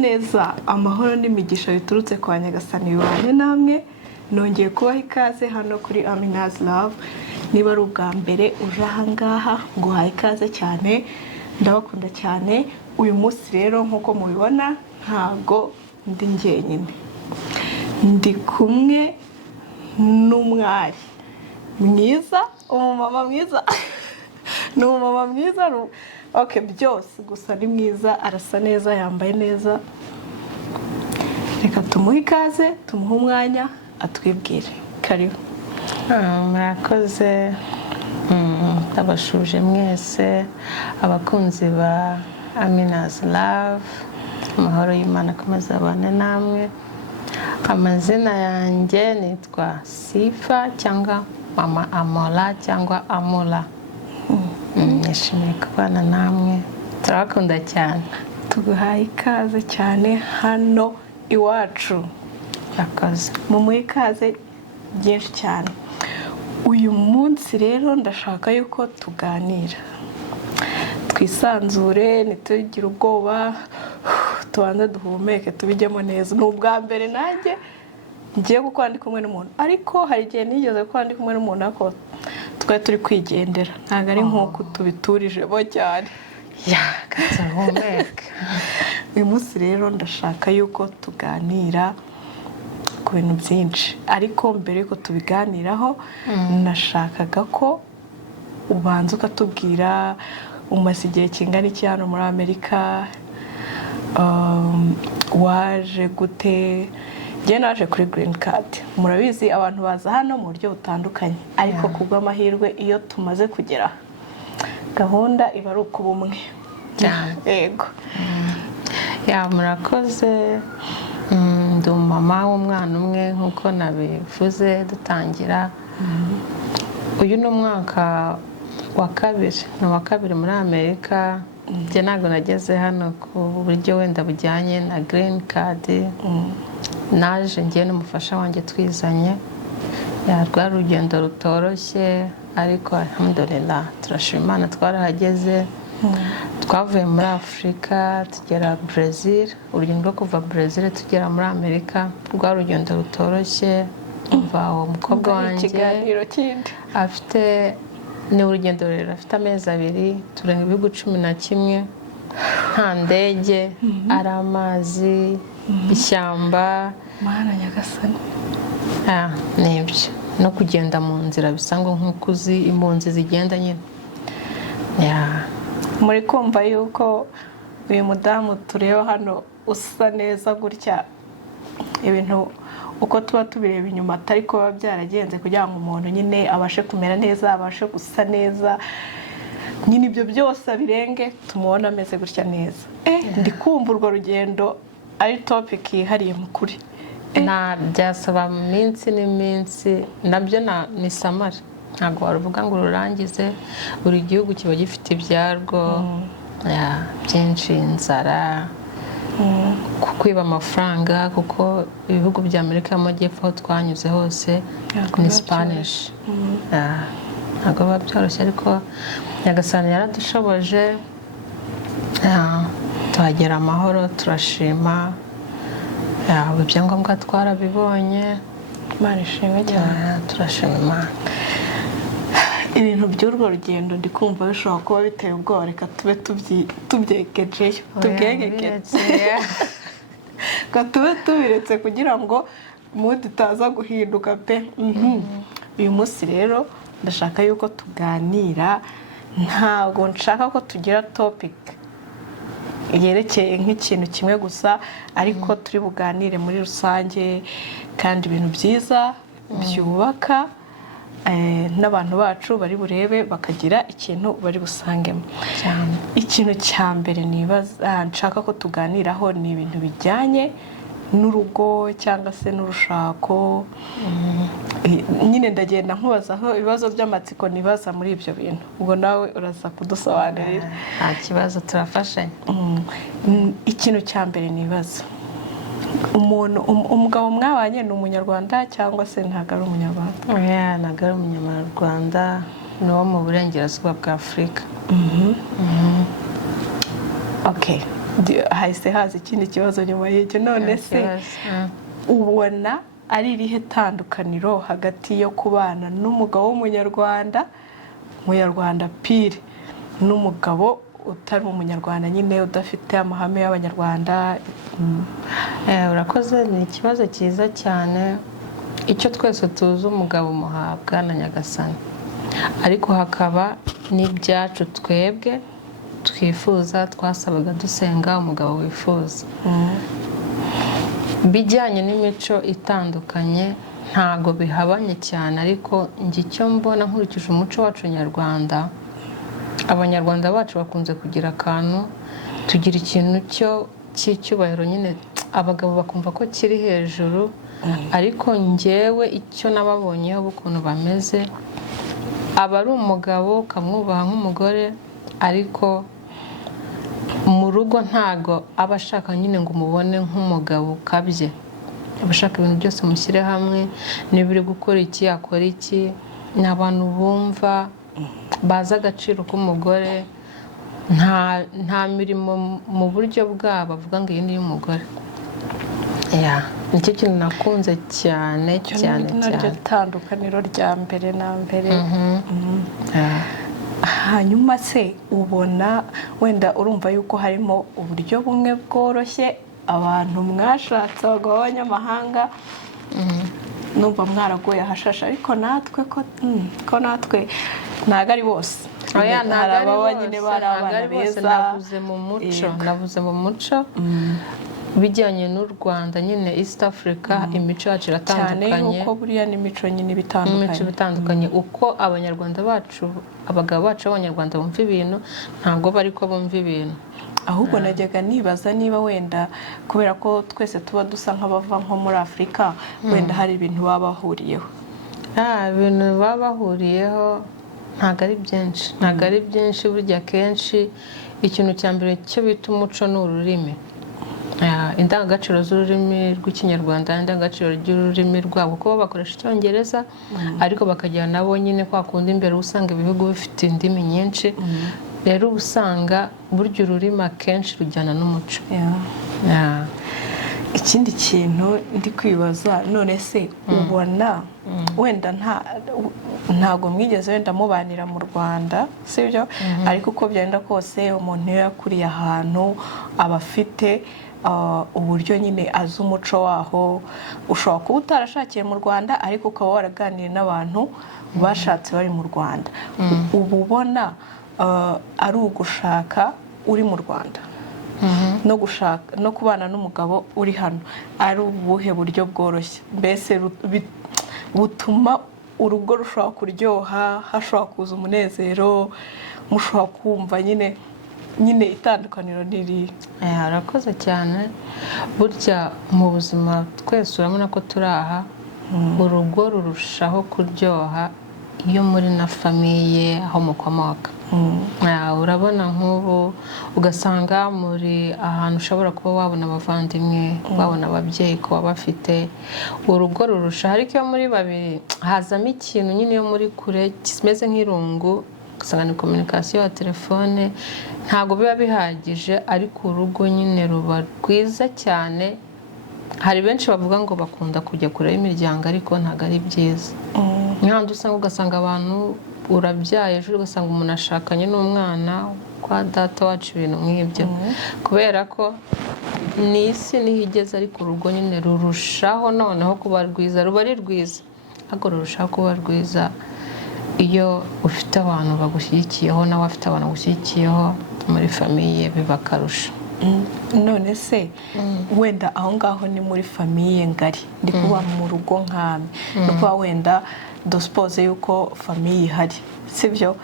neza amahoro n'imigisha biturutse kwa Nyagasani bibane namwe. Nongeye kubaha ikaze hano kuri Amina's Love. Niba ari ubwa mbere uje ahangaha nguhaye ikaze cyane, ndabakunda cyane. Uyu munsi rero nkuko mubibona ntago ndi njyenyine, ndi kumwe n'umwari mwiza, umumama mwiza ni umumama mwiza. Okay, byose gusa ni mwiza, arasa neza, yambaye neza. Reka tumuhe ikaze, tumuhe umwanya atwibwire. Karibu. Murakoze. Abashuje mwese abakunzi ba Amina's Love, amahoro y'Imana akomeze abane namwe. Amazina yanjye nitwa Sifa cyangwa Mama Amola cyangwa Amola. Nishimiye kubana namwe, turabakunda cyane. Tuguhaye ikaze cyane hano iwacu. Murakoze. Mumuhe ikaze byinshi cyane. Uyu munsi rero ndashaka yuko tuganira, twisanzure, ntitugire ubwoba, tubanze duhumeke tubijyemo neza. Ni ubwa mbere nanjye ngiye gukora ndi kumwe n'umuntu, ariko hari igihe nigeze gukora ndi kumwe n'umuntu ariko twari turi kwigendera, ntabwo ari nk'uko tubiturije bo cyane. Gahumeka. Uyu munsi rero ndashaka yuko tuganira ku bintu byinshi, ariko mbere yuko tubiganiraho nashakaga ko ubanza ukatubwira umaze igihe kingana iki hano muri Amerika, waje gute? Njye naje kuri green card. Murabizi abantu baza hano mu buryo butandukanye, ariko kubw'amahirwe iyo tumaze kugera gahunda iba ari ukuba umwe. Yego. Murakoze. Ndi umumama w'umwana umwe nk'uko nabivuze dutangira. Uyu ni umwaka wa kabiri, ni uwa kabiri muri Amerika. Njye ntabwo nageze hano ku buryo wenda bujyanye na green card. Naje njye n'umufasha wanjye twizanye. Rwari urugendo rutoroshye, ariko alhamdulillah turashima Imana twarahageze. Twavuye muri Afurika tugera Brazil. Urugendo rwo kuva Brazil tugera muri Amerika rwari urugendo rutoroshye. Uwo mukobwa wanjye afite ni urugendo rero afite amezi 2, turenga ibihugu 11, nta ndege, ari amazi, ishyamba. Mana Nyagasani. Nibyo, no kugenda mu nzira bisangwa nk'uko uzi impunzi zigenda nyine. Muri kumva yuko uyu mudamu tureba hano usa neza gutya, ibintu uko tuba tubireba inyuma atari ko biba byaragenze kugira ngo umuntu nyine abashe kumera neza, abashe gusa neza, nyine ibyo byose birenge tumubona ameze gutya neza. Ndi kumva urwo rugendo ari topic yihariye mu kuri. Byasaba minsi n'iminsi, nabyo ni samari, ntabwo waruvuga ngo ururangize. Buri gihugu kiba gifite ibyarwo byinshi, inzara, kwiba amafaranga, kuko ibihugu bya Amerika y'Amajyepfo aho twanyuze hose ni Spanish. Ntabwo biba byoroshye, ariko Nyagasani yaradushoboje, tuhagera amahoro, turashima. Ibyangombwa twarabibonye, Imana ishimwe cyane. turashima Imana. Ibintu by'urwo rugendo ndi kumva bishobora kuba biteye ubwoba, reka tube tubyegejeyo, tube tubiretse kugira ngo mood itaza guhinduka pe. Uyu munsi rero ndashaka yuko tuganira, ntabwo nshaka ko tugira topic yerekeye nk'ikintu kimwe gusa, ariko turi buganire muri rusange, kandi ibintu byiza byubaka n'abantu bacu bari burebe bakagira ikintu bari busangemo. Ikintu cya mbere nibaza nshaka ko tuganiraho ni ibintu bijyanye n'urugo cyangwa se n'urushako. Nyine ndagenda nkubazaho ibibazo by'amatsiko nibaza muri ibyo bintu, ubwo nawe uraza kudusobanurira. Nta kibazo, turafashanya. Ikintu cya mbere nibaza, umugabo mwabanye ni umunyarwanda cyangwa se ntabwo ari umunyarwanda? Ntabwo ari umunyarwanda, ni uwo mu burengerazuba bwa Afurika. Okay, hahise haza ikindi kibazo nyuma y'icyo. None se ubona ari irihe tandukaniro hagati yo kubana n'umugabo w'umunyarwanda pire n'umugabo utari umunyarwanda nyine udafite amahame y'abanyarwanda? Urakoze, ni ikibazo cyiza cyane. Icyo twese tuzi, umugabo muhabwa na Nyagasani, ariko hakaba n'ibyacu twebwe twifuza, twasabaga dusenga umugabo wifuza. Bijyanye n'imico itandukanye ntago bihabanye cyane, ariko njye icyo mbona nkurikije umuco wacu nyarwanda, abanyarwanda bacu bakunze kugira akantu, tugira ikintu cy'icyubahiro nyine, abagabo bakumva ko kiri hejuru, ariko njyewe icyo nababonyeho ukuntu bameze, aba ari umugabo ukamwubaha nk'umugore, ariko mu rugo ntago aba ashaka nyine ngo umubone nk'umugabo ukabye, aba ashaka ibintu byose mushyire hamwe, niba uri gukora iki akora iki. Ni abantu bumva bazi agaciro k'umugore, nta mirimo mu buryo bwabo bavuga ngo iyi ni iy'umugore. Nicyo kintu nakunze cyane cyane cyane, naryo tandukaniro rya mbere na mbere. Hanyuma se ubona wenda urumva yuko harimo uburyo bumwe bworoshye abantu mwashatse abagabo b'abanyamahanga, numva mwaragoye ahashasha, ariko natwe ko natwe ntago ari bose. Hari ababa nyine bari abana beza. Navuze mu muco bijyanye n'u Rwanda nyine, East Africa, imico yacu iratandukanye cyane, uko buriya n'imico nyine bitandukanye. Uko abanyarwanda bacu, abagabo bacu b'abanyarwanda bumva ibintu ntabwo bari ko bumva ibintu. Ahubwo najyaga nibaza niba wenda kubera ko twese tuba dusa nk'abava nko muri Afurika, wenda hari ibintu baba bahuriyeho. Ibintu baba bahuriyeho ntabwo ari byinshi, burya kenshi ikintu cya mbere cyo bita umuco ni ururimi. Indangagaciro z'ururimi rw'ikinyarwanda, indangagaciro ry'ururimi rwabo, kuko bakoresha icyongereza ariko bakagira nabo nyine kwa kundi imbere usanga ibihugu bifite indimi nyinshi, rero usanga burya ururimi akenshi rujyana n'umuco. Ikindi kintu ndi kwibaza, none se ubona wenda ntago mwigeze wenda mubanira mu Rwanda, sibyo? Ariko uko byenda kose umuntu iyo yakuriye ahantu aba afite uburyo nyine azi umuco waho. Ushobora kuba utarashakiye mu Rwanda ariko ukaba waraganiriye n'abantu bashatse bari mu Rwanda. Uba ubona ari ugushaka uri mu Rwanda no kubana n'umugabo uri hano ari ubuhe buryo bworoshye, mbese butuma urugo rushobora kuryoha, hashobora kuza umunezero, mushobora kumva nyine itandukaniro niri? Urakoze cyane. Burya mu buzima twese urabona ko turi aha, urugo rurushaho kuryoha iyo muri na famiye aho mukomoka. Urabona nk'ubu ugasanga muri ahantu ushobora kuba wabona abavandimwe, wabona ababyeyi ko baba bafite urugo rurusha. Ariko iyo muri babiri hazamo ikintu nyine, iyo muri kure kimeze nk'irungu, ugasanga ni kominikasiyo ya telefone, ntabwo biba bihagije, ariko urugo nyine ruba rwiza cyane. Hari benshi bavuga ngo bakunda kujya kure y'imiryango, ariko ntabwo ari byiza. Nk'ahandi ugasanga abantu urabyaye ejo ugasanga umuntu ashakanye n'umwana kwa data wacu, ibintu nk'ibyo, kubera ko ni isi niho igeze, ariko urugo nyine rurushaho noneho kuba rwiza. Ruba ari rwiza ariko rurushaho kuba rwiza iyo ufite abantu bagushyigikiyeho, nawe afite abantu bagushyigikiyeho muri famiye, biba akarusho. None se wenda aho ngaho ni muri famiye ngari, ndi kuba mu rugo nk'ame, no kuba wenda dosipoze yuko famiye ihari, sibyo?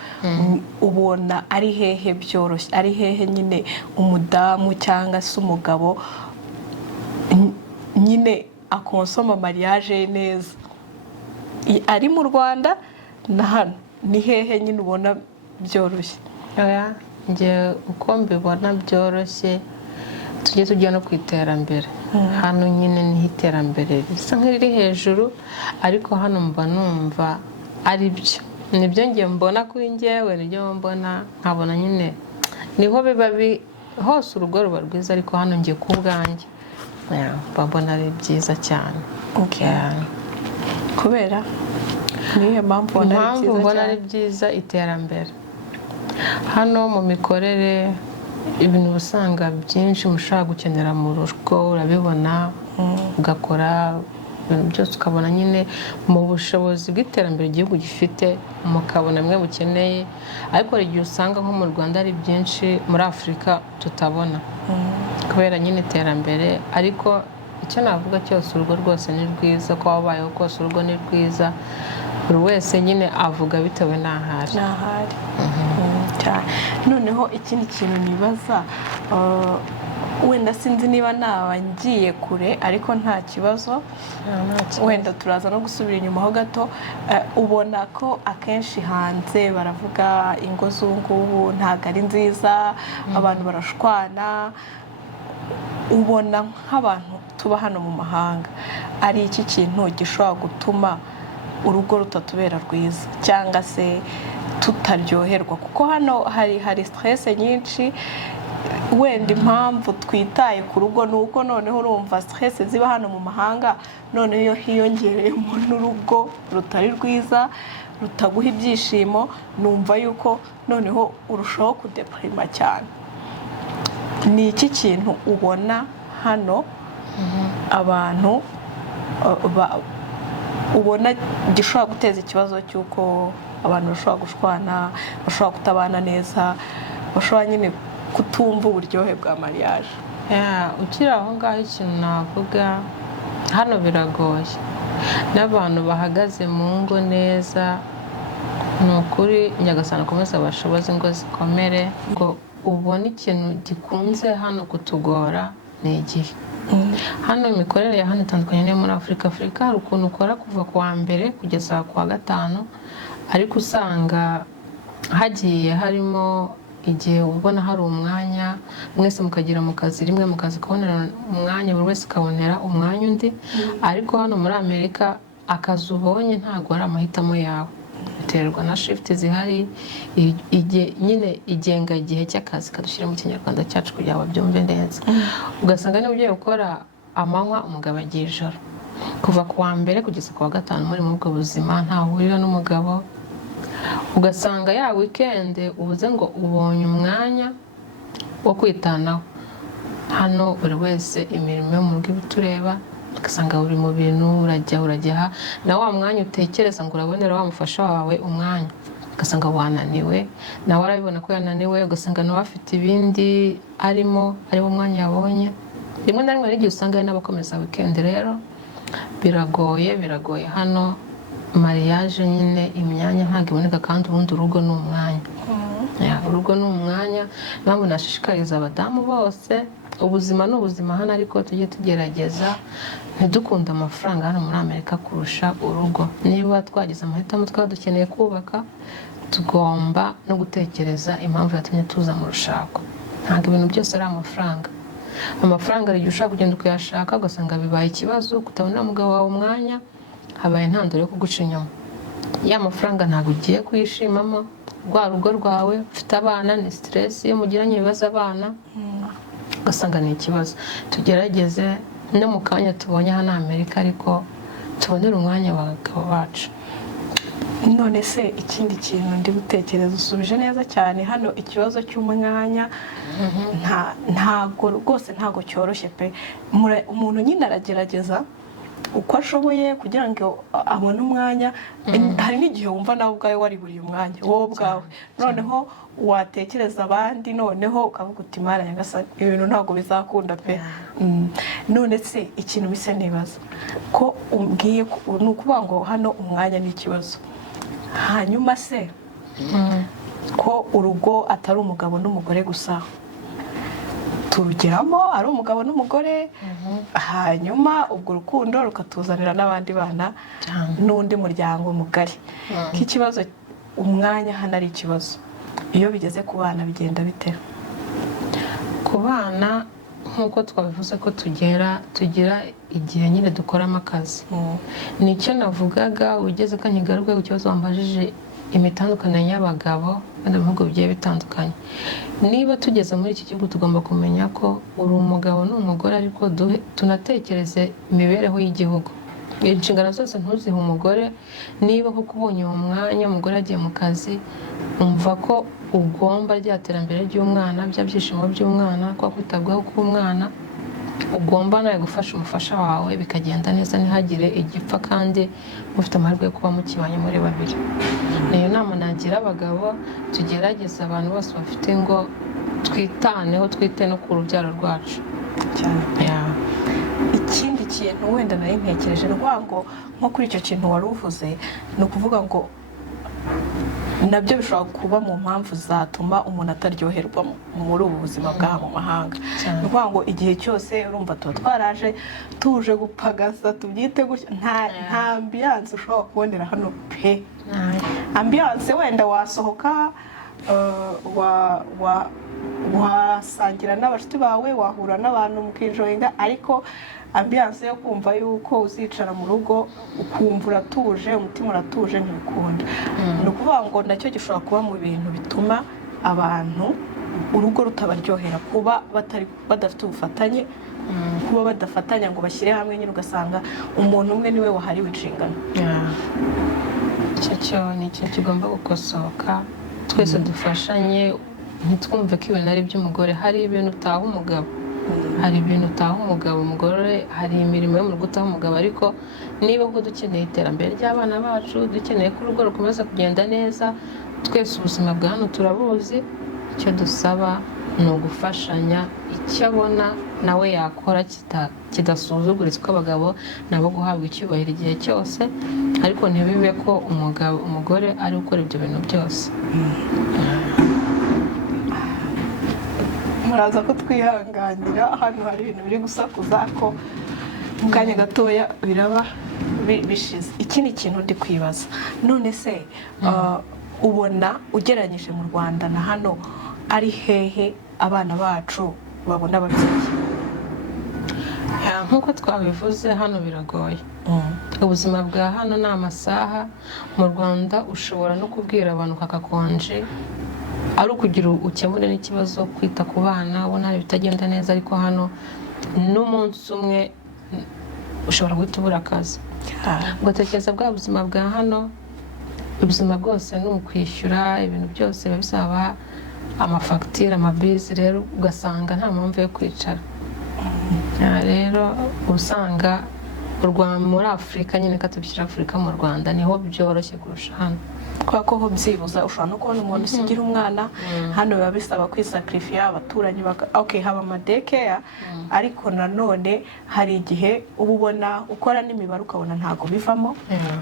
Ubona ari hehe byoroshye, ari hehe nyine umudamu cyangwa se umugabo nyine akonsoma mariage neza? Ari mu Rwanda na hano ni hehe nyine ubona byoroshye? Njye uko mbibona byoroshye, tujya no ku iterambere. Hano nyine niho iterambere risa nk'iriri hejuru, ariko hano mba numva ari byo, nibyo njye mbona kuri njyewe, nibyo mbona, nkabona nyine niho biba hose urugo ruba rwiza ariko hano ngiye ku bwanjye babona ari byiza cyane. kubera niyo mpamvu mbona ari byiza iterambere hano mu mikorere, ibintu usanga byinshi mushaka gukenera mu rugo urabibona, ugakora ibintu byose ukabona nyine mu bushobozi bw'iterambere igihugu gifite mukabona mwe bukeneye, ariko hari igihe usanga nko mu Rwanda ari byinshi muri Afurika tutabona kubera nyine iterambere. Ariko icyo navuga cyose urugo rwose ni rwiza, ko wabayeho kose urugo ni rwiza, buri wese nyine avuga bitewe n'ahari. Noneho ikindi kintu nibaza, wenda sinzi niba naba ngiye kure ariko nta kibazo, wenda turaza no gusubira inyuma ho gato. Ubona ko akenshi hanze baravuga ingo z'ubu ntabwo ari nziza, abantu barashwana. Ubona nk'abantu tuba hano mu mahanga ari iki kintu gishobora gutuma urugo rutatubera rwiza cyangwa se tutaryoherwa? Kuko hano hari stress nyinshi, wenda impamvu twitaye ku rugo ni uko noneho urumva stress ziba hano mu mahanga, noneho iyo hiyongereyemo n'urugo rutari rwiza rutaguha ibyishimo, numva yuko noneho urushaho kudeprima cyane. Ni iki kintu ubona hano abantu ubona gishobora guteza ikibazo cy'uko abantu bashobora gushwana, bashobora kutabana neza, bashobora nyine kutumva uburyohe bwa mariage? Ukiri aho ngaho ikintu navuga, hano biragoye n'abantu bahagaze mu ngo neza. Ni ukuri Nyagasani akomeze abashoboze ingo zikomere, ngo ubone ikintu gikunze hano kutugora ni igihe. Hano imikorere ya hano itandukanye n'iyo muri Afurika. Hari ukuntu ukora kuva ku wa mbere kugeza ku wa gatanu, ariko usanga hagiye harimo igihe ubona hari umwanya mwese mukagira mu kazi rimwe, mukazi kubonera umwanya, buri wese akabonera umwanya undi. Ariko hano muri Amerika akazi ubonye ntabwo ari amahitamo yawe, biterwa na shift zihari, nyine igenga igihe cy'akazi, kadushyira mu kinyarwanda cyacu kugira babyumve neza. Ugasanga niba ugiye gukora amanywa, umugabo agiye ijoro. Kuva ku wa mbere kugeza ku wa gatanu muri ubwo buzima ntahurira n'umugabo. Ugasanga ya weekend ubuze ngo ubonye umwanya wo kwitanaho. Hano buri wese imirimo yo mu rugo ibitureba, ugasanga uri mu bintu urajya na wa mwanya utekereza ngo urabonera wa mufasha wawe umwanya, ugasanga wananiwe, nawe arabibona ko yananiwe, ugasanga nawe afite ibindi arimo, ariwo mwanya yabonye. Rimwe na rimwe n'igihe usanga ari n'abakomeza weekend. Rero biragoye hano mariage, nyine imyanya ntabwo iboneka, kandi ubundi urugo ni umwanya. Urugo ni umwanya. Mpamvu nashishikariza abadamu bose, ubuzima ni ubuzima hano, ariko tujye tugerageza ntidukunde amafaranga hano muri Amerika kurusha urugo. Niba twagize amahitamo twaba dukeneye kubaka, tugomba no gutekereza impamvu yatumye tuza mu rushako. Ntabwo ibintu byose ari amafaranga. Amafaranga ari igihe ushaka kugenda ukayashaka, ugasanga bibaye ikibazo, kutabona umugabo wawe umwanya, habaye intandaro yo kuguca inyuma. Ya mafaranga ntabwo ugiye kuyishimamo, rwa rugo rwawe ufite abana ni stress, iyo mugiranye ibibazo abana ugasanga ni ikibazo. Tugerageze no mu kanya tubonye hano Amerika, ariko tubonere umwanya abagabo bacu. None se ikindi kintu ndi gutekereza, usubije neza cyane. Hano ikibazo cy'umwanya ntabwo rwose ntabwo cyoroshye pe. Umuntu nyine aragerageza uko ashoboye kugira ngo abone umwanya. Hari n'igihe wumva nawe ubwawe wariburiye umwanya wowe ubwawe, noneho watekereza abandi, noneho ukavuga uti Mara Nyagasani, ibintu ntabwo bizakunda pe. None se ikintu bise nibaza ko umbwiye ni ukuvuga ngo hano umwanya ni ikibazo, hanyuma se ko urugo atari umugabo n'umugore gusa, turugeramo ari umugabo n'umugore, hanyuma ubwo urukundo rukatuzanira n'abandi bana n'undi muryango mugari. K'ikibazo umwanya hano ari ikibazo, iyo bigeze ku bana bigenda bite? Ku bana nk'uko twabivuze ko tugira igihe nyine dukoramo akazi. Nicyo navugaga ugeze ko nkigaruke ku kibazo wambajije imitandukanye y'abagabo mu bihugu bigiye bitandukanye. Niba tugeze muri iki gihugu tugomba kumenya ko uri umugabo n'umugore, ariko tunatekereze imibereho y'igihugu. Inshingano zose ntuzihe umugore. Niba koko ubonye uwo mwanya umugore agiye mu kazi, umva ko ugomba rya terambere ry'umwana, bya byishimo by'umwana, kwa kwitabwaho k'umwana, ugomba nawe gufasha umufasha wawe bikagenda neza, ntihagire igipfa kandi mufite amahirwe yo kuba mukibanye muri babiri. Niyo nama nagira abagabo, tugerageze abantu bose bafite ngo twitaneho, twite no ku rubyaro rwacu cyane. Ikindi kintu wenda nari ntekereje ngo nko kuri icyo kintu wari uvuze, ni ukuvuga ngo nabyo bishobora kuba mu mpamvu zatuma umuntu ataryoherwa muri ubu buzima bw'aha mu mahanga. Ni ukuvuga ngo igihe cyose urumva tuba twaraje tuje gupagasa, tubyite gutya, nta ambiyanse ushobora kubonera hano pe. Ambiyanse wenda wasohoka wasangira n'abashuti bawe, wahura n'abantu mukinjoyinga, ariko ambiyanse yo kumva yuko uzicara mu rugo ukumva uratuje, umutima uratuje, ntibikunda. Ni ukuvuga ngo nacyo gishobora kuba mu bintu bituma abantu urugo rutabaryohera, kuba badafite ubufatanye, kuba badafatanya ngo bashyire hamwe, nyine ugasanga umuntu umwe niwe wahariwe inshingano. Icyo ni ikintu kigomba gukosoka, twese dufashanye, ntitwumve ko ibintu ari iby'umugore. Hari ibintu utaha umugabo, hari ibintu utaha umugabo, umugore hari imirimo yo mu rugo utaha umugabo, ariko niba ko dukeneye iterambere ry'abana bacu, dukeneye ko urugo rukomeza kugenda neza, twese ubuzima bwa hano turabuzi, icyo dusaba ni ugufashanya, icyo abona nawe yakora kidasuzuguritse, ko abagabo nabo guhabwa icyubahiro igihe cyose, ariko ntibibe ko umugore ari gukora ibyo bintu byose. Muraza ko twihanganira, hano hari ibintu biri gusakuza, ko mu kanya gatoya biraba bishize. Ikindi kintu ndi kwibaza, none se ubona ugereranyije mu Rwanda na hano, ari hehe abana bacu babona ababyeyi? Nk'uko twabivuze, hano biragoye. Ubuzima bwa hano ni amasaha. Mu Rwanda ushobora no kubwira abantu kakakonje, ari ukugira ukemure n'ikibazo, kwita ku bana, ubona hari ibitagenda neza, ariko hano n'umunsi umwe ushobora guhita ubura akazi. Ugatekereza bwa buzima bwa hano, ubuzima bwose ni ukwishyura ibintu byose, biba bisaba amafagitire, amabizi, rero ugasanga nta mpamvu yo kwicara. Rero usanga muri Afurika, nyine ko tubishyira Afurika, mu Rwanda niho byoroshye kurusha hano. Kubera ko ho byibuza ushobora no kubona umuntu usigira umwana, hano biba bisaba kwisakirifiya, abaturanyi haba amadekeya, ariko nanone hari igihe uba ubona ukora n'imibare ukabona ntabwo bivamo,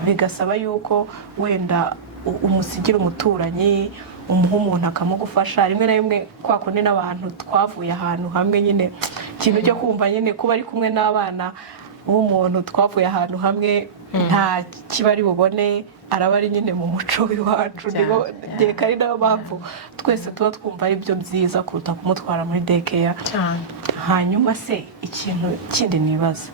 bigasaba yuko wenda umusigira umuturanyi, umuha umuntu akamugufasha. Rimwe na rimwe kwa kundi n'abantu twavuye ahantu hamwe, nyine ikintu cyo kumva nyine kuba ari kumwe n'abana b'umuntu twavuye ahantu hamwe, nta kiba ari bubone, araba ari nyine mu muco w'iwacu. Ndeka ari nayo mpamvu twese tuba twumva ari byo byiza kuruta kumutwara muri dekeya. Hanyuma se ikintu kindi nibaza,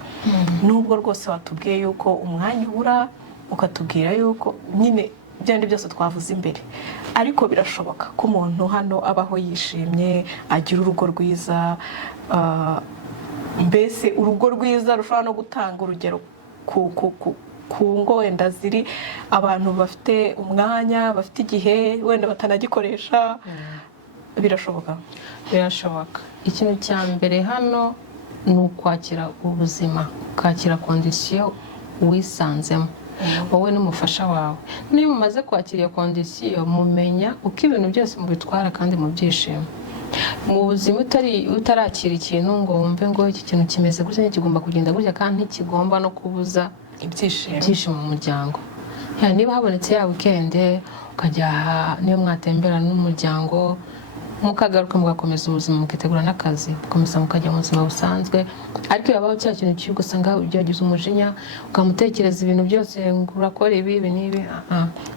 nubwo rwose watubwiye yuko umwanya ubura, ukatubwira yuko nyine byandi byose twavuze imbere, ariko birashoboka ko umuntu hano abaho yishimye, agira urugo rwiza, mbese urugo rwiza rushobora no gutanga urugero ku ngo wenda ziri abantu bafite umwanya, bafite igihe wenda batanagikoresha. Birashoboka? Birashoboka. Ikintu cya mbere hano ni ukwakira ubuzima, ukakira kondisiyo wisanzemo wowe n'umufasha wawe. Niyo mumaze kwakira iyo kondisiyo, mumenya uko ibintu byose mubitwara kandi mu byishimo. Mu buzima utarakira ikintu ngo wumve ngo iki kintu kimeze gutya, kigomba kugenda gutya, kandi ntikigomba no kubuza ibyishimo mu muryango. Niba habonetse ya wikende ukajya, niyo mwatembera n'umuryango, mukagaruka mugakomeza ubuzima, mukitegura n'akazi, mukomeza mukajya mu buzima busanzwe. Ariko yabaho cya kintu cy'uko usanga ugize umujinya, ukamutekereza ibintu byose, ngo urakora ibi n'ibi,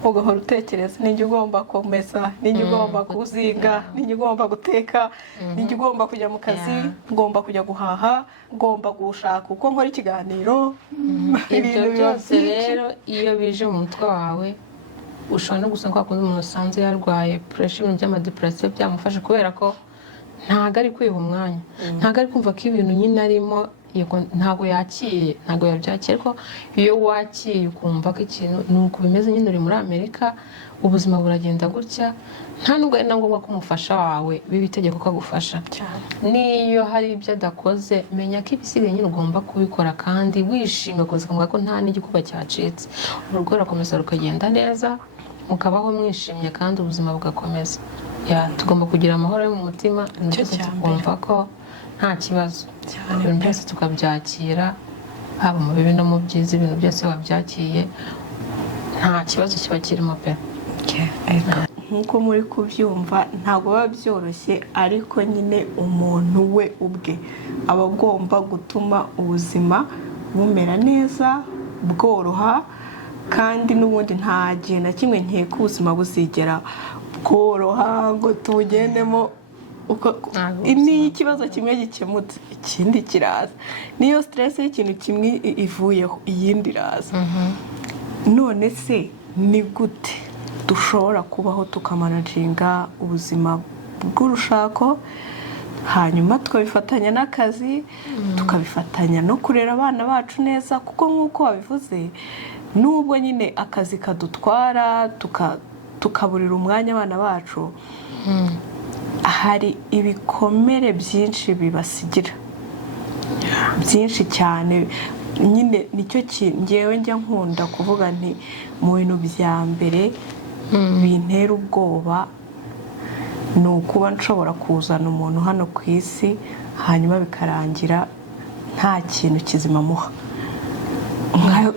ugahora utekereza ninjye ugomba komeza, ninjye ugomba kuzinga, ninjye ugomba guteka, ninjye ugomba kujya mu kazi, ngomba kujya guhaha, ngomba gushaka uko nkora ikiganiro. Ibyo byose rero iyo bije mu mutwe wawe ushobora no gusanga kwa kundi umuntu usanze yarwaye puresha, ibintu by'amadepresiyo byamufasha kubera ko ntabwo ari kwiha umwanya, ntabwo ari kumva ko ibintu nyine arimo ntabwo yakiye, ntabwo yabyakira. Ariko iyo wakiye ukumva ko ikintu ni uko bimeze, nyine uri muri Amerika, ubuzima buragenda gutya, nta nubwo ari na ngombwa ko umufasha wawe biba itegeko ko agufasha. N'iyo hari ibyo adakoze, menya ko ibisigaye nyine ugomba kubikora kandi wishimye, kuvuga ko nta n'igikuba cyacitse, urugo rurakomeza rukagenda neza, mukabaho mwishimye kandi ubuzima bugakomeza. Tugomba kugira amahoro yo mu mutima, ibintu byose tukumva ko nta kibazo, ibintu byose tukabyakira, haba mu bibi no mu byiza, ibintu byose wabyakiye nta kibazo kiba kirimo pe. Nk'uko muri kubyumva ntabwo biba byoroshye, ariko nyine umuntu we ubwe aba agomba gutuma ubuzima bumera neza, bworoha, kandi n'ubundi nta gihe na kimwe nkeka ubuzima buzigera bworoha ngo tubugendemo niyo ikibazo kimwe gikemutse ikindi kiraza, niyo stress y'ikintu kimwe ivuyeho iyindi iraza. None se ni gute dushobora kubaho tukamanaginga ubuzima bw'urushako, hanyuma tukabifatanya n'akazi, tukabifatanya no kurera abana bacu neza? Kuko nk'uko wabivuze, nubwo nyine akazi kadutwara tukaburira umwanya abana bacu, hari ibikomere byinshi bibasigira, byinshi cyane. Nyine nicyo ngewe njya nkunda kuvuga nti mu bintu bya mbere bintera ubwoba ni ukuba nshobora kuzana umuntu hano ku isi hanyuma bikarangira nta kintu kizima muha,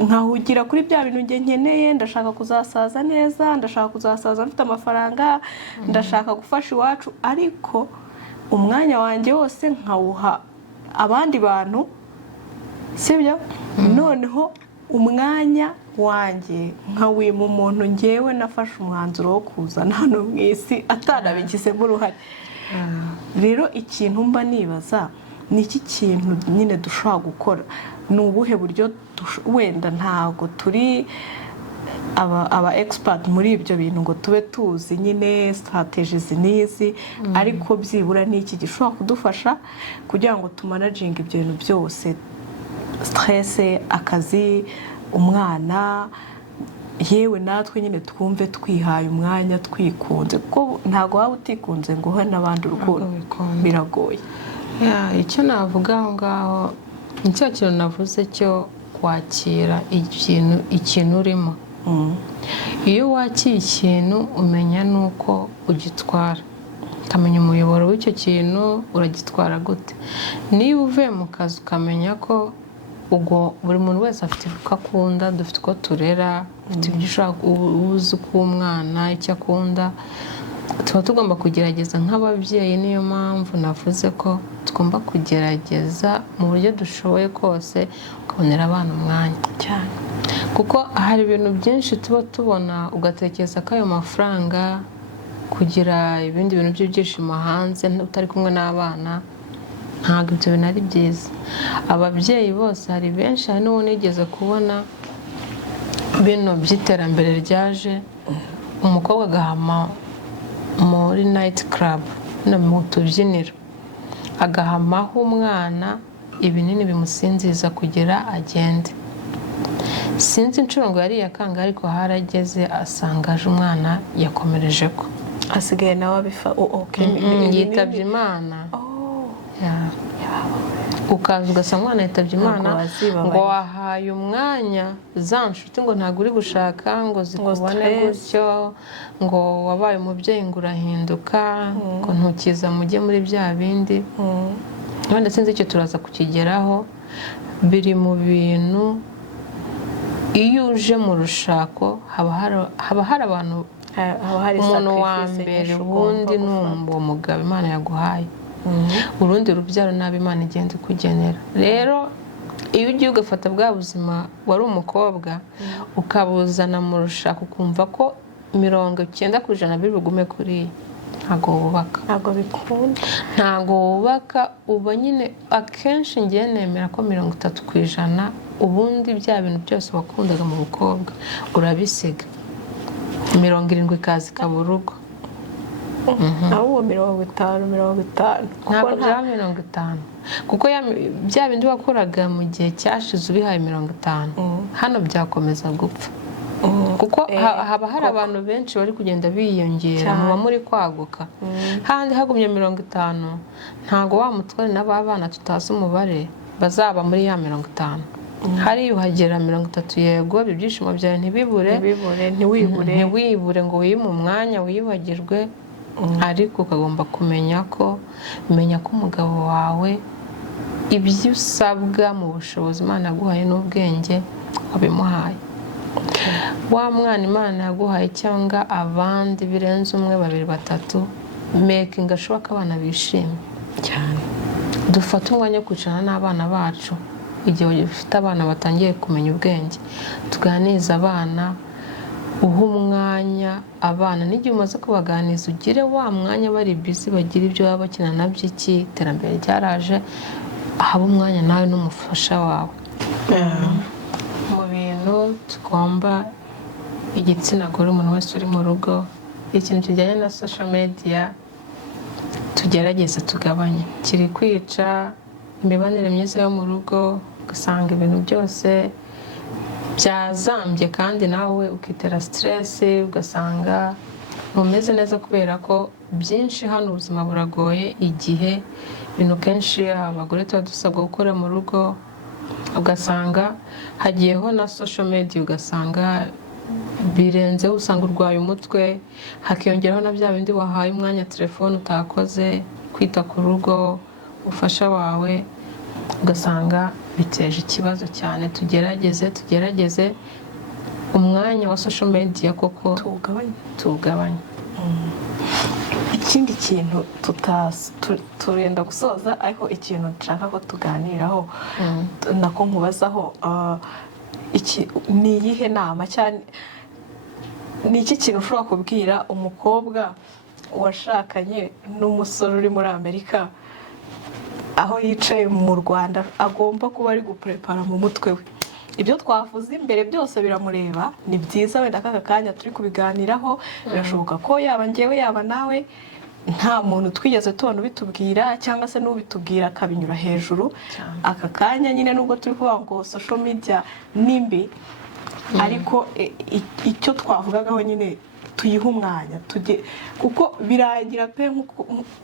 nkahugira kuri bya bintu njye nkeneye. Ndashaka kuzasaza neza, ndashaka kuzasaza mfite amafaranga, ndashaka gufasha iwacu, ariko umwanya wanjye wose nkawuha abandi bantu, sibyo? Noneho umwanya wanjye nkawima umuntu ngewe nafashe umwanzuro wo kuzana hano mu isi atanabigizemo uruhare. Rero ikintu mba nibaza ni iki kintu nyine dushobora gukora, ni ubuhe buryo wenda ntabwo turi aba expert muri ibyo bintu ngo tube tuzi nyine strategies n'izi, ariko byibura ni iki gishobora kudufasha kugira ngo tumanaginge ibyo bintu byose, stress, akazi, umwana, yewe natwe nyine twumve twihaye umwanya, twikunze, kuko ntabwo waba utikunze ngo uhe n'abandi urukundo, biragoye. Icyo navuga aho ngaho ni cya kintu navuze cyo kwakira ikintu urimo. Iyo wakiye ikintu umenya nuko ugitwara, ukamenya umuyoboro w'icyo kintu uragitwara gute. Niba uvuye mu kazi ukamenya ko ubwo buri muntu wese afite uko akunda, dufite uko turera, ufite ibyo ushaka, uzi uko umwana icyo akunda, tuba tugomba kugerageza nk'ababyeyi. Niyo mpamvu navuze ko tugomba kugerageza mu buryo dushoboye kose ukabonera abana umwanya cyane, kuko hari ibintu byinshi tuba tubona ugatekereza ko ayo mafaranga, kugira ibindi bintu by'ibyishimo hanze utari kumwe n'abana, ntabwo ibyo bintu ari byiza. Ababyeyi bose hari benshi, hari n'uwo nigeze kubona bino by'iterambere ryaje, umukobwa agahama muri night club no mu tubyiniro, agahamaho umwana ibinini bimusinziza kugira agende. Sinzi inshuro ngo yari yakanga, ariko harageze asangaje umwana yakomereje ko asigaye nawe abifa. yitabye Imana. Ukaza ugasanga umwana yitabye Imana, ngo wahaye umwanya za nshuti ngo ntabwo uri gushaka ngo zikubone gutyo, ngo wabaye umubyeyi ngo urahinduka, ngo ntukiza mujye muri bya bindi. Wenda sinzi icyo turaza kukigeraho. Biri mu bintu, iyo uje mu rushako haba hari abantu, umuntu wa mbere ubundi ni uwo mugabo Imana yaguhaye, urundi rubyaro nabi Imana igenda ikugenera. Rero iyo ugiye ugafata bwa buzima wari umukobwa ukabuzana mu rushako, ukumva ko 90% biri bugume kuri, ntabwo wubaka, ntabwo bikunda, ntabwo wubaka. Uba nyine akenshi ngiye nemera ko 30% ubundi bya bintu byose wakundaga mu bukobwa urabisiga. 70 ikaza ikaba urugo. ahubwo 50 ntabwo byaba 50 kuko bya bindi wakoraga mu gihe cyashize ubihaye 50 hano byakomeza gupfa kuko haba hari abantu benshi bari kugenda biyongera muba muri kwaguka. handi hagumye 50 ntabwo wa mutware n'abana tutazi umubare bazaba muri ya 50. hari uhagera 30 yego ibyishimo byawe ntiwibure ngo wiyime umwanya wiyibagirwe, ariko ukagomba kumenya ko umugabo wawe ibyo usabwa mu bushobozi Imana yaguhaye n'ubwenge wabimuhaye. wa mwana Imana yaguhaye cyangwa abandi birenze 1 2 3 making ashoboka abana bishimye cyane. dufate umwanya wo kwicarana n'abana bacu igihe ufite abana batangiye kumenya ubwenge, tuganiza abana, uha umwanya abana. n'igihe umaze kubaganiza ugire wa mwanya bari busy bagira ibyo baba bakina nabyo. Iterambere ryaraje, haba umwanya nawe n'umufasha wawe. mu bintu tugomba igitsina gore umuntu wese uri mu rugo, ikintu kijyanye na social media tugerageze tugabanye. kiri kwica imibanire myiza yo mu rugo, ugasanga ibintu byose byazambye kandi nawe ukitera stress, ugasanga ntumeze neza kubera ko byinshi hano ubuzima buragoye. igihe ibintu kenshi abagore tuba dusabwa gukora mu rugo, ugasanga hagiyeho na social media, ugasanga birenzeho, usanga urwaye umutwe, hakiyongeraho na bya bindi wahaye umwanya telefone utakoze kwita ku rugo ufasha wawe, ugasanga biteje ikibazo cyane. tugerageze umwanya wa social media koko tuwugabanye. ikindi kintu turenda gusoza, ariko ikintu nshaka ko tuganiraho nako nkubazaho, ni iyihe nama cyane, ni iki kintu ushobora kubwira umukobwa washakanye n'umusore uri muri Amerika, aho yicaye mu Rwanda agomba kuba ari guprepara mu mutwe we? ibyo twavuze imbere byose biramureba, ni byiza. wenda aka kanya turi kubiganiraho, birashoboka ko yaba njyewe yaba nawe nta muntu twigeze tubona ubitubwira, cyangwa se n'ubitubwira akabinyura hejuru. aka kanya nyine nubwo turi kuvuga ngo social media ni mbi, ariko icyo twavugagaho nyine tuyiha umwanya, kuko biragira pe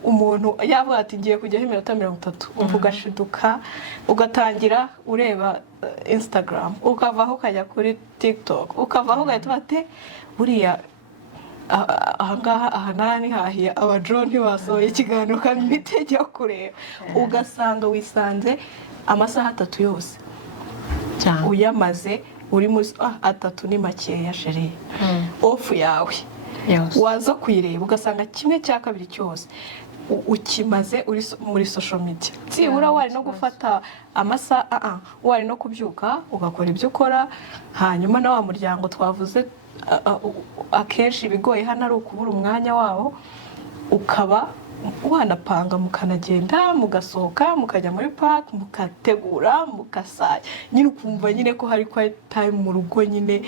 umuntu yavuga ati ngiye kujyaho 30 ugashiduka ugatangira ureba Instagram, ukavaho ukajya kuri TikTok, ukavaho ugahita bate buriya aha nani hahiye abajo ntibasohoye ikiganiro kamitegeho kureba, ugasanga wisanze amasaha 3 yose uyamaze uri muri 3 ni makeya sheri. ofu yawe waza kuyireba ugasanga 1/2 cyose ukimaze uri muri social media. Sibura wari no gufata amasaha, wari no kubyuka ugakora ibyo ukora, hanyuma na wa muryango twavuze akenshi bigoye hano ari ukubura umwanya wabo, ukaba wanapanga mukanagenda mugasohoka mukajya muri park mukategura mukasaya, nyine ukumva nyine ko hari quiet time mu rugo, nyine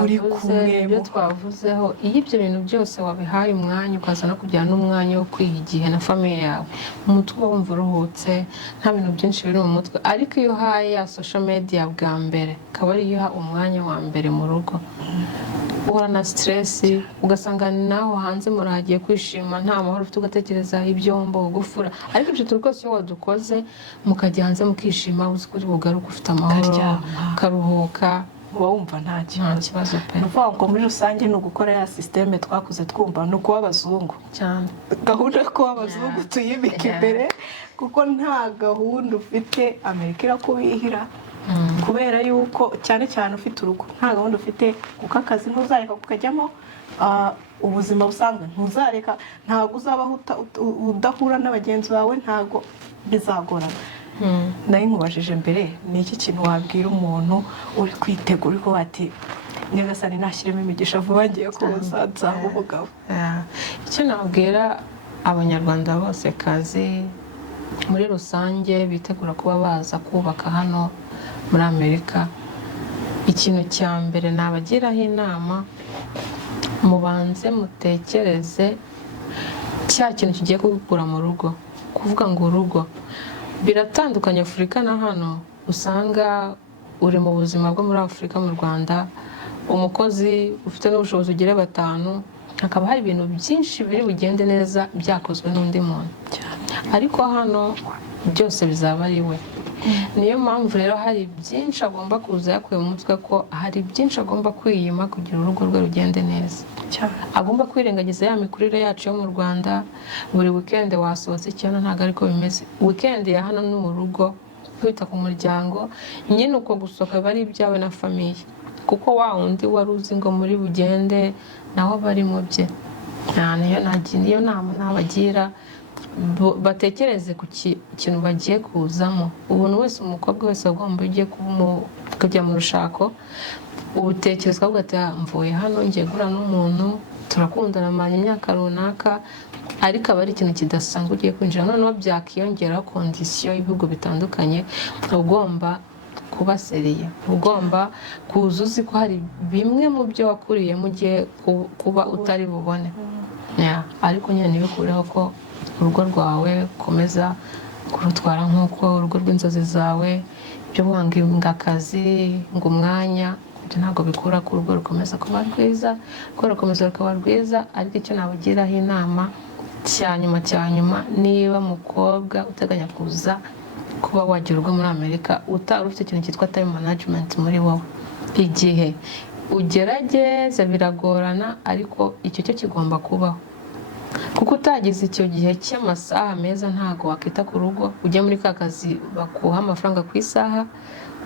muri kumwe. ibyo twavuzeho, iyo ibyo bintu byose wabihaye umwanya, ukaza no kujyana n'umwanya wo kwiha igihe na famille yawe, umutwe wumva uruhutse, nta bintu byinshi biri mu mutwe. ariko iyo uhaye ya social media bwa mbere, akaba ariyo uha umwanya wa mbere mu rugo, uhora na stress, ugasanga nawe hanze murahagiye kwishima, nta mahoro ufite, ugatekereza ibyombo gufura. ariko ibyo rwose iyo wadukoze mukajya hanze mukishima, uzi kuri bugaruka ufite amahoro, karuhuka, uba wumva nta kibazo pe. nuvuga ngo muri rusange ni ugukora ya systeme twakuze twumva, ni ukuba abazungu cyane. gahunda yo kuba abazungu tuyibika imbere, kuko nta gahunda ufite Amerika irakubihira. kubera yuko cyane cyane ufite urugo, nta gahunda ufite, kuko akazi ntuzareka kukajyamo, ubuzima busanzwe ntuzareka, ntabwo uzabaho udahura n'abagenzi bawe, ntabwo bizagorana. nayo nkubajije mbere, ni iki kintu wabwira umuntu uri kwitegura ko ati nyagasani nashyiremo imigisha vuba ngiye kuza nzaba umugabo? icyo nabwira abanyarwanda bose kazi muri rusange bitegura kuba baza kubaka hano muri Amerika, ikintu cya mbere nabagiraho inama, mubanze mutekereze cya kintu kigiye kugukura mu rugo. Kuvuga ngo urugo biratandukanye Afurika na hano, usanga uri mu buzima bwo muri Afurika mu Rwanda umukozi ufite n'ubushobozi ugire 5, hakaba hari ibintu byinshi biri bugende neza byakozwe n'undi muntu, ariko hano byose bizaba ari we. Niyo mpamvu rero hari byinshi agomba kuza yakuye mu mutwe ko hari byinshi agomba kwiyima kugira urugo rwe rugende neza. Agomba kwirengagiza ya mikurire yacu yo mu Rwanda, buri weekend wasohotse cyane ntabwo ariko bimeze. Weekend ya hano ni mu rugo, kwita ku muryango, nyine uko gusohoka bari ibyawe na famiye, kuko wa wundi wari uzi ngo muri bugende nawe bari mu bye. Niyo nama nabagira, batekereze ku kintu bagiye kuzamo. Ubuntu wese, umukobwa wese agomba ugiye kujya mu rushako, ubutekereza ko ati mvuye hano ngiye gura n'umuntu turakundana amanya imyaka runaka, ariko aba ari ikintu kidasanzwe ugiye kwinjira. Noneho byakiyongeraho kondisiyo y'ibihugu bitandukanye, ugomba kuba seriye, ugomba kuza uzi ko hari bimwe mu byo wakuriyemo ugiye kuba utari bubone. Ariko nyine ntibikureho ko urugo rwawe ukomeza kurutwara nk'uko urugo rw'inzozi zawe, ibyo wanga akazi ngo umwanya, ibyo ntabwo bikura ko urugo rukomeza kuba rwiza, ko rukomeza rukaba rwiza. Ariko icyo nabugiraho inama cya nyuma, niba mukobwa uteganya kuza kuba wagira urugo muri Amerika utari ufite ikintu cyitwa time management muri wowe, igihe ugerageza biragorana, ariko icyo cyo kigomba kubaho, kuko utagize icyo gihe cy'amasaha meza ntago wakita ku rugo, ujya muri ka kazi bakuha amafaranga ku isaha.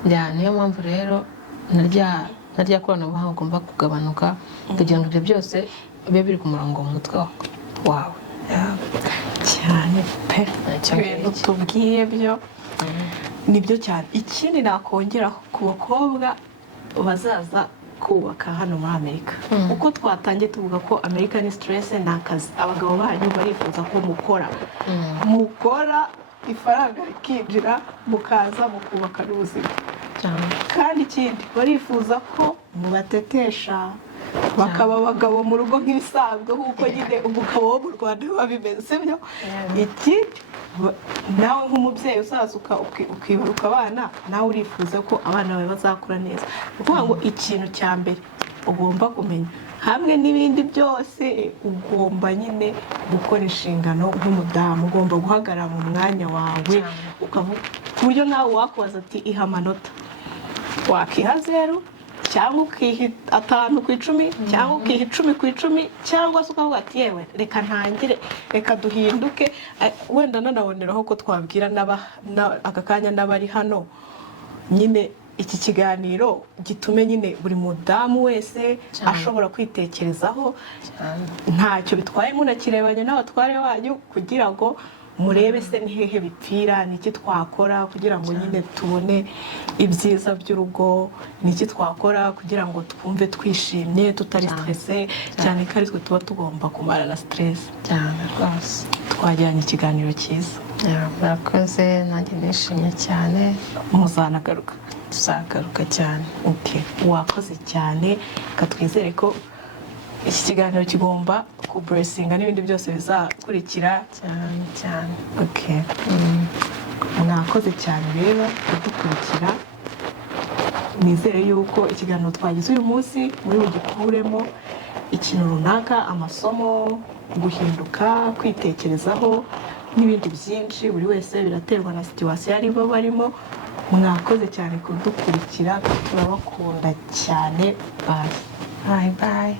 Niyo mpamvu rero narya koranabuhanga ugomba kugabanuka kugira ngo ibyo byose bibe biri ku murongo mu mutwe wawe. Cyane pe, ibintu tubwiye byo nibyo cyane. Ikindi nakongeraho ku bakobwa bazaza kubaka hano muri Amerika, uko twatangiye tuvuga ko Amerika ni stress, ni akazi. Abagabo banyu barifuza ko mukora ifaranga rikinjira, mukaza mukubaka n'ubuzima. Kandi ikindi barifuza ko mubatetesha, bakaba abagabo mu rugo nk'ibisanzwe, nk'uko nyine umugabo wo mu Rwanda biba bimeze, sibyo? Ikindi nawe nk'umubyeyi uzaza ukibaruka abana, nawe urifuza ko abana bawe bazakura neza. Ni ukuvuga ngo ikintu cya mbere ugomba kumenya, hamwe n'ibindi byose ugomba nyine gukora inshingano nk'umudamu. Ugomba guhagarara mu mwanya wawe, ukavuga ku buryo nawe wakubaza ati iha amanota, wakiha 0 cyangwa ukiha 5 ku 10 cyangwa ukiha 10 ku 10, cyangwa se ukavuga ati yewe reka ntangire, reka duhinduke. Wenda nanaboneraho ko twabwira aka kanya n'abari hano nyine iki kiganiro gitume nyine buri mudamu wese ashobora kwitekerezaho. Ntacyo bitwaye munakirebanye n'abatware banyu, kugira ngo murebe se ni hehe bipfira, niki twakora kugira ngo nyine tubone ibyiza by'urugo, niki twakora kugira ngo twumve twishimye tutari stressé, cyane ko ari twe tuba tugomba kumara na stress. Cyane rwose twagiranye ikiganiro cyiza. Murakoze, nanjye nishimye cyane. Muzanagaruka? Tuzagaruka cyane. Wakoze cyane, katwizere ko iki kiganiro kigomba kuburesinga n'ibindi byose bizakurikira cyane. Mwakoze cyane rero kudukurikira. Nizere yuko ikiganiro twagize uyu munsi muri bugikuremo ikintu runaka, amasomo, guhinduka, kwitekerezaho n'ibindi byinshi. Buri wese biraterwa na situation aribo barimo. Mwakoze cyane kudukurikira, turabakunda cyane. Bye.